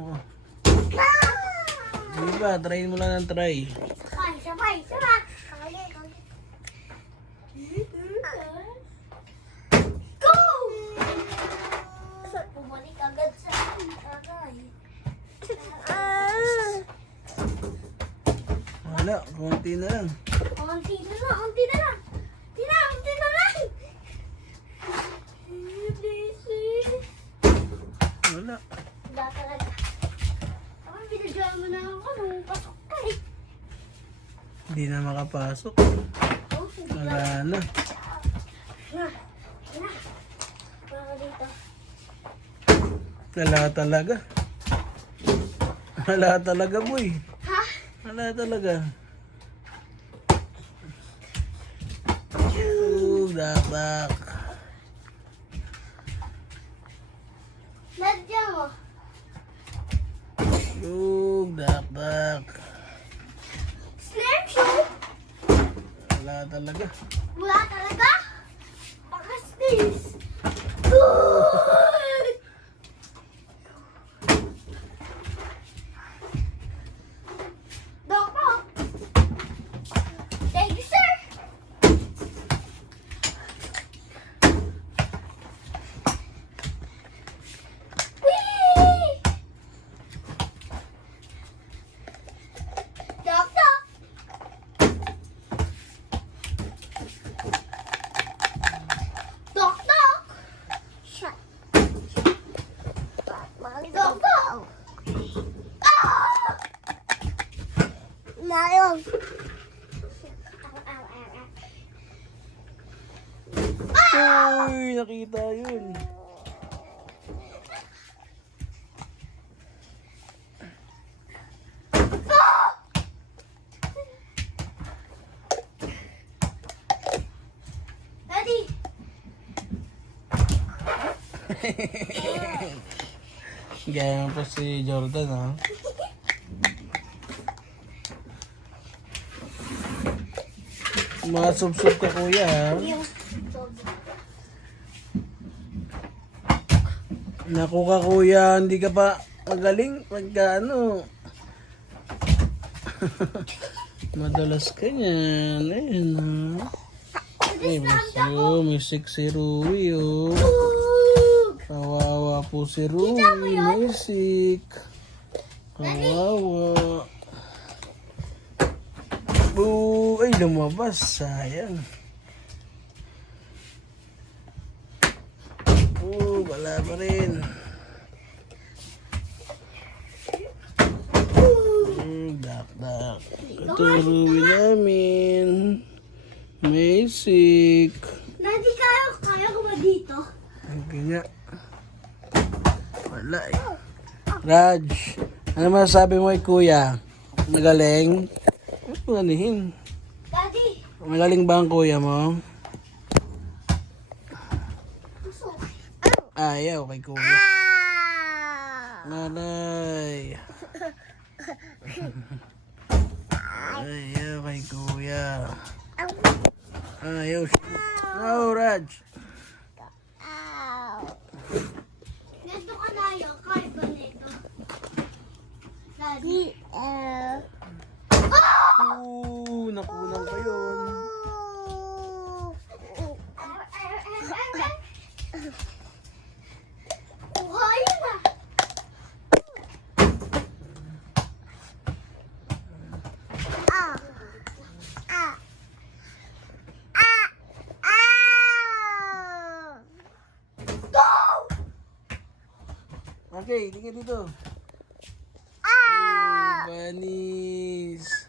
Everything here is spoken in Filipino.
mo. Sige ba, try mo lang ng try. Sabay. Go! Bumalik agad sa agay. Wala, konti na lang. Unti na lang. Unti na lang. Wala. Wala talaga. Ako, binadyan mo na ako nung pasok ka eh. Hindi na makapasok. Oh, sige Wala na. na. Para dito. Wala talaga. Wala talaga, boy. Ha? Wala talaga. Dak. Nadya mo. Dak. Slam show? Wala talaga. Wala talaga? Bakas this. Good! Doko. Thank you, sir. Whee! Dok. Dok. Shut. Dok. Ah! Mayong. Uy, nakita yun. Daddy. Gaya pa si Jordan, ha? Mga sub-sub ka, kuya, ha? Naku ka, kuya, hindi ka pa magaling pagka ano. Madalas ka niyan. Ayun, ha? May sexy Rui, oh. Kawawa po si Rui, may sick. Kawawa. Ay, lumabas. Sayang. Wala pa rin. Dak. Ito Rui namin. May sick. Daddy, kaya ko ba dito? Hindi nga. Wala eh. Raj, ano masasabi mo kay kuya? Magaling? Manihin. Daddy. Magaling ba ang kuya mo? Ayaw kay kuya. Malay. Ayaw kay kuya. Ayaw siya. No, Raj. Ganito ka na yun. Kaya ba nito? Daddy. Nakulang pa yun. Kaya na. Okay, tingnan dito. Banis.